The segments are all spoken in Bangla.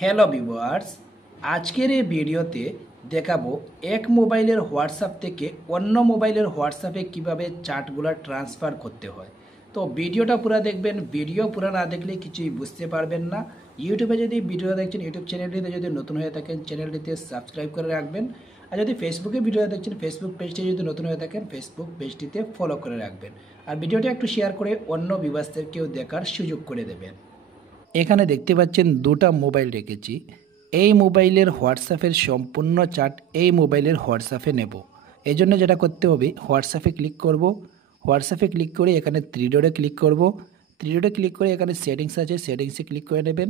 হ্যালো ভিউয়ার্স, আজকের এই ভিডিওতে দেখাবো এক মোবাইলের হোয়াটসঅ্যাপ থেকে অন্য মোবাইলের হোয়াটসঅ্যাপে কিভাবে চ্যাটগুলো ট্রান্সফার করতে হয়। তো ভিডিওটা পুরো দেখবেন, ভিডিও পুরো না দেখলে কিছুই বুঝতে পারবেন না। ইউটিউবে যদি ভিডিও দেখছেন, ইউটিউব চ্যানেলটিতে যদি নতুন হয়ে থাকেন চ্যানেলটিতে সাবস্ক্রাইব করে রাখবেন। আর যদি ফেসবুকে ভিডিও দেখছেন, ফেসবুক পেজটি যদি নতুন হয়ে থাকেন ফেসবুক পেজটিতে ফলো করে রাখবেন। আর ভিডিওটা একটু শেয়ার করে অন্য ভিউয়ার্সদেরকেও দেখার সুযোগ করে দেবেন। এখানে দেখতে পাচ্ছেন দুটা মোবাইল রেখেছি। এই মোবাইলের হোয়াটসঅ্যাপের সম্পূর্ণ চ্যাট এই মোবাইলের হোয়াটসঅ্যাপে নেব। এই জন্য যেটা করতে হবে, হোয়াটসঅ্যাপে ক্লিক করব। হোয়াটসঅ্যাপে ক্লিক করে এখানে থ্রি ডটে ক্লিক করব। থ্রি ডটে ক্লিক করে এখানে সেটিংস আছে, সেটিংসে ক্লিক করে নেবেন।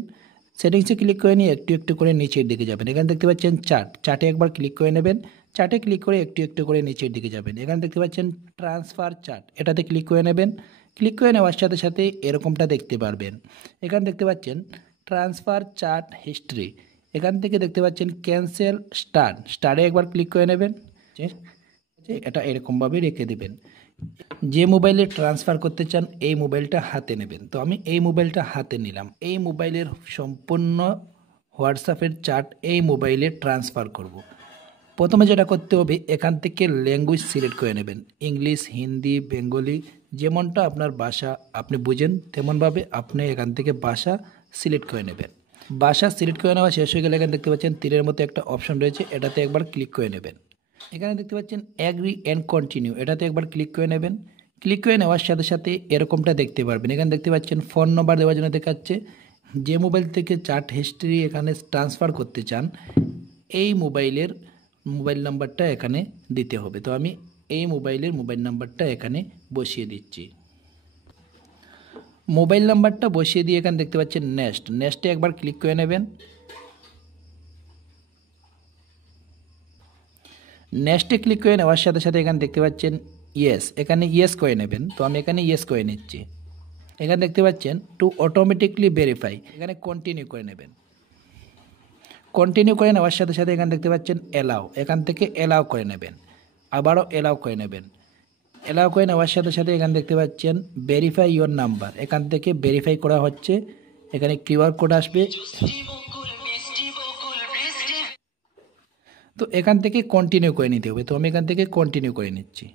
সেটিংসে ক্লিক করে নিয়ে একটু একটু করে নিচের দিকে যাবেন। এখানে দেখতে পাচ্ছেন চ্যাট, চ্যাটে একবার ক্লিক করে নেবেন। চ্যাটে ক্লিক করে একটু একটু করে নিচের দিকে যাবেন। এখানে দেখতে পাচ্ছেন ট্রান্সফার চ্যাট, এটাতে ক্লিক করে নেবেন। ক্লিক করে নেওয়ার সাথে সাথে এরকমটা দেখতে পারবেন। এখানে দেখতে পাচ্ছেন ট্রান্সফার চ্যাট হিস্ট্রি, এখান থেকে দেখতে পাচ্ছেন ক্যান্সেল স্টারে একবার ক্লিক করে নেবেন। এটা এরকমভাবে রেখে দেবেন। যে মোবাইলে ট্রান্সফার করতে চান এই মোবাইলটা হাতে নেবেন। তো আমি এই মোবাইলটা হাতে নিলাম। এই মোবাইলের সম্পূর্ণ হোয়াটসঅ্যাপের চ্যাট এই মোবাইলে ট্রান্সফার করব। প্রথমে যেটা করতে হবে, এখান থেকে ল্যাঙ্গুয়েজ সিলেক্ট করে নেবেন। ইংলিশ, হিন্দি, বেঙ্গলি, যেমনটা আপনার ভাষা আপনি বুঝেন তেমনভাবে আপনি এখান থেকে ভাষা সিলেক্ট করে নেবেন। ভাষা সিলেক্ট করে নেওয়া শেষ হয়ে গেলে এখানে দেখতে পাচ্ছেন তীরের মতো একটা অপশন রয়েছে, এটাতে একবার ক্লিক করে নেবেন। এখানে দেখতে পাচ্ছেন অ্যাগ্রি অ্যান্ড কন্টিনিউ, এটাতে একবার ক্লিক করে নেবেন। ক্লিক করে নেওয়ার সাথে সাথে এরকমটা দেখতে পারবেন। এখানে দেখতে পাচ্ছেন ফোন নম্বর দেওয়ার জন্য দেখাচ্ছে। যে মোবাইল থেকে চ্যাট হিস্ট্রি এখানে ট্রান্সফার করতে চান এই মোবাইলের মোবাইল নাম্বারটা এখানে দিতে হবে। তো আমি এই মোবাইলের মোবাইল নাম্বারটা এখানে বসিয়ে দিচ্ছি। মোবাইল নাম্বারটা বসিয়ে দিয়ে এখানে দেখতে পাচ্ছেন নেক্সটে একবার ক্লিক করে নেবেন। নেক্সটে ক্লিক করে নেওয়ার সাথে সাথে এখানে দেখতে পাচ্ছেন ইয়েস, এখানে ইয়েস করে নেবেন। তো আমি এখানে ইয়েস করে নিচ্ছি। এখানে দেখতে পাচ্ছেন টু অটোমেটিকলি ভেরিফাই, এখানে কন্টিনিউ করে নেবেন। কন্টিনিউ করে নেওয়ার সাথে সাথে এখানে দেখতে পাচ্ছেন এলাও, এখান থেকে এলাও করে নেবেন। আবারও এলাও করে নেবেন। এলাও করে নেওয়ার সাথে সাথে এখানে দেখতে পাচ্ছেন ভেরিফাই ইওর নাম্বার, এখান থেকে ভেরিফাই করা হচ্ছে। এখানে কিউআর কোড আসবে। তো এখান থেকে কন্টিনিউ করে নিতে হবে। তো আমি এখান থেকে কন্টিনিউ করে নিচ্ছি।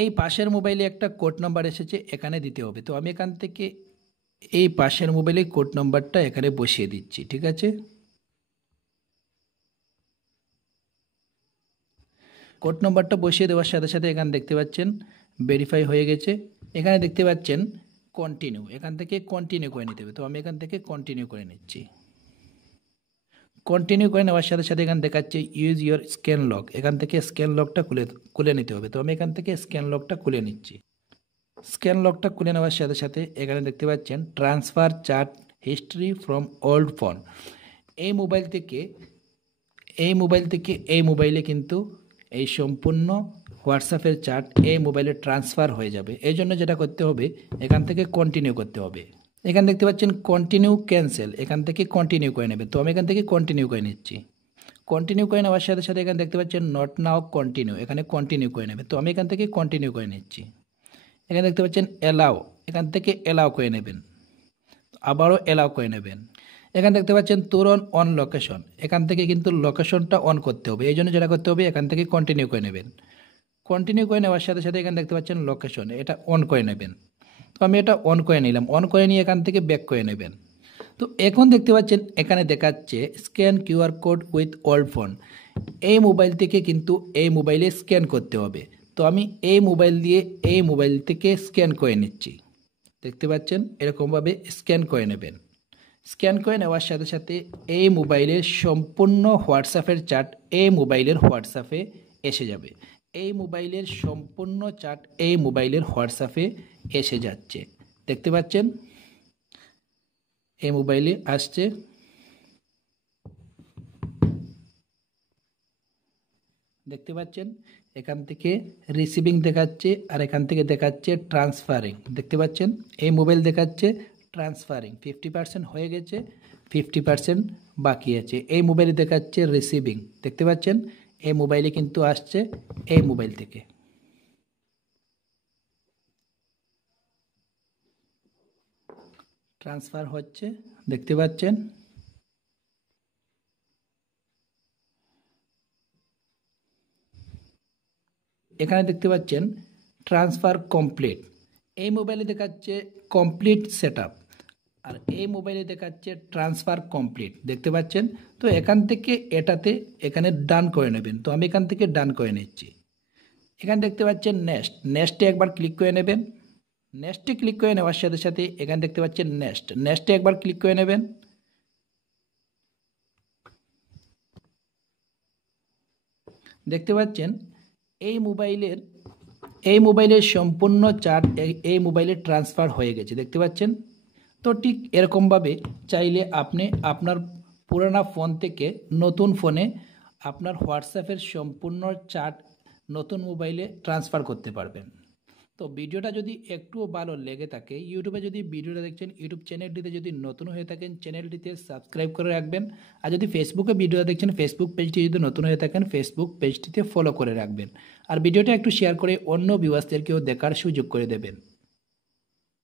এই পাশের মোবাইলে একটা কোড নাম্বার এসেছে, এখানে দিতে হবে। তো আমি এখান থেকে এই পাশের মোবাইলে কোড নাম্বারটা এখানে বসিয়ে দিচ্ছি। ঠিক আছে, কোড নাম্বারটা বসিয়ে দেওয়ার সাথে সাথে এখানে দেখতে পাচ্ছেন ভেরিফাই হয়ে গেছে। এখানে দেখতে পাচ্ছেন কন্টিনিউ, এখান থেকে কন্টিনিউ করে নিতে হবে। তো আমি এখান থেকে কন্টিনিউ করে নিচ্ছি। কন্টিনিউ করে নেওয়ার সাথে সাথে এখানে দেখাচ্ছে ইউজ ইউর স্ক্যান লক, এখান থেকে স্ক্যান লকটা খুলে নিতে হবে। তো আমি এখান থেকে স্ক্যান লকটা খুলে নিচ্ছি। স্ক্যান লকটা খুলে নেওয়ার সাথে সাথে এখানে দেখতে পাচ্ছেন transfer chat history from old phone. এই মোবাইল থেকে এই মোবাইলে কিন্তু এই সম্পূর্ণ হোয়াটসঅ্যাপের চ্যাট এই মোবাইলে ট্রান্সফার হয়ে যাবে। এই জন্য যেটা করতে হবে, এখান থেকে কন্টিনিউ করতে হবে। এখানে দেখতে পাচ্ছেন কন্টিনিউ ক্যান্সেল, এখান থেকে কন্টিনিউ করে নেবে। তো আমি এখান থেকে কন্টিনিউ করে নিচ্ছি। কন্টিনিউ করে নেওয়ার সাথে সাথে এখানে দেখতে পাচ্ছেন নট নাও কন্টিনিউ, এখানে কন্টিনিউ করে নেবে। তো আমি এখান থেকে কন্টিনিউ করে নিচ্ছি। এখানে দেখতে পাচ্ছেন এলাও, এখান থেকে এলাও করে নেবেন। আবারও এলাও করে নেবেন। এখানে দেখতে পাচ্ছেন তুরন অন লোকেশন, এখান থেকে কিন্তু লোকেশনটা অন করতে হবে। এই জন্য যেটা করতে হবে, এখান থেকে কন্টিনিউ করে নেবেন। কন্টিনিউ করে নেওয়ার সাথে সাথে এখানে দেখতে পাচ্ছেন লোকেশন, এটা অন করে নেবেন। তো আমি এটা অন করে নিলাম। অন করে নিয়ে এখান থেকে ব্যাক করে নেবেন। তো এখন দেখতে পাচ্ছেন এখানে দেখাচ্ছে scan QR code with old phone. এই মোবাইল থেকে কিন্তু এই মোবাইলে স্ক্যান করতে হবে। তো আমি এই মোবাইল থেকে স্ক্যান করে নিচ্ছি। দেখতে পাচ্ছেন এরকমভাবে স্ক্যান করে নেবেন। স্ক্যান করে নেওয়ার সাথে সাথে এই মোবাইলের সম্পূর্ণ হোয়াটসঅ্যাপের চ্যাট এই মোবাইলের হোয়াটসঅ্যাপে এসে যাবে। এই মোবাইলের সম্পূর্ণ চ্যাট এই মোবাইলের হোয়াটসঅ্যাপে এসে যাচ্ছে। দেখতে পাচ্ছেন এই মোবাইলে আসছে। দেখতে পাচ্ছেন এখান থেকে রিসিভিং দেখাচ্ছে, আর এখান থেকে দেখাচ্ছে ট্রান্সফারিং। দেখতে পাচ্ছেন এই মোবাইল দেখাচ্ছে ট্রান্সফারিং 50% হয়ে গেছে, 50% বাকি আছে। এই মোবাইলে দেখাচ্ছে রিসিভিং। দেখতে পাচ্ছেন এই মোবাইলে কিন্তু আসছে এই মোবাইল থেকে। ট্রান্সফার হচ্ছে, দেখতে পাচ্ছেন। এখানে দেখতে পাচ্ছেন ট্রান্সফার কমপ্লিট। এই মোবাইলে দেখাচ্ছে কমপ্লিট সেটআপ, আর এই মোবাইলে দেখাচ্ছে ট্রান্সফার কমপ্লিট, দেখতে পাচ্ছেন। তো এখান থেকে এখানে ডান করে নেবেন। তো আমি এখান থেকে ডান করে নিচ্ছি। এখানে দেখতে পাচ্ছেন নেক্সটে একবার ক্লিক করে নেবেন। নেক্সটে ক্লিক করে নেওয়ার সাথে সাথে এখানে দেখতে পাচ্ছেন নেক্সটে একবার ক্লিক করে নেবেন। দেখতে পাচ্ছেন এই মোবাইলের সম্পূর্ণ চার্জ এই মোবাইলে ট্রান্সফার হয়ে গেছে, দেখতে পাচ্ছেন। তো ঠিক এরকমভাবে চাইলে আপনি আপনার পুরানা ফোন থেকে নতুন ফোনে আপনার হোয়াটসঅ্যাপের সম্পূর্ণ চার্ট নতুন মোবাইলে ট্রান্সফার করতে পারবেন। তো ভিডিওটা যদি একটুও ভালো লেগে থাকে, ইউটিউবে যদি ভিডিওটা দেখছেন, ইউটিউব চ্যানেলটিতে যদি নতুন হয়ে থাকেন চ্যানেলটিতে সাবস্ক্রাইব করে রাখবেন। আর যদি ফেসবুকে ভিডিওটা দেখছেন, ফেসবুক পেজটি যদি নতুন হয়ে থাকেন ফেসবুক পেজটিতে ফলো করে রাখবেন। আর ভিডিওটা একটু শেয়ার করে অন্য ভিউয়ার্সদেরকেও দেখার সুযোগ করে দেবেন।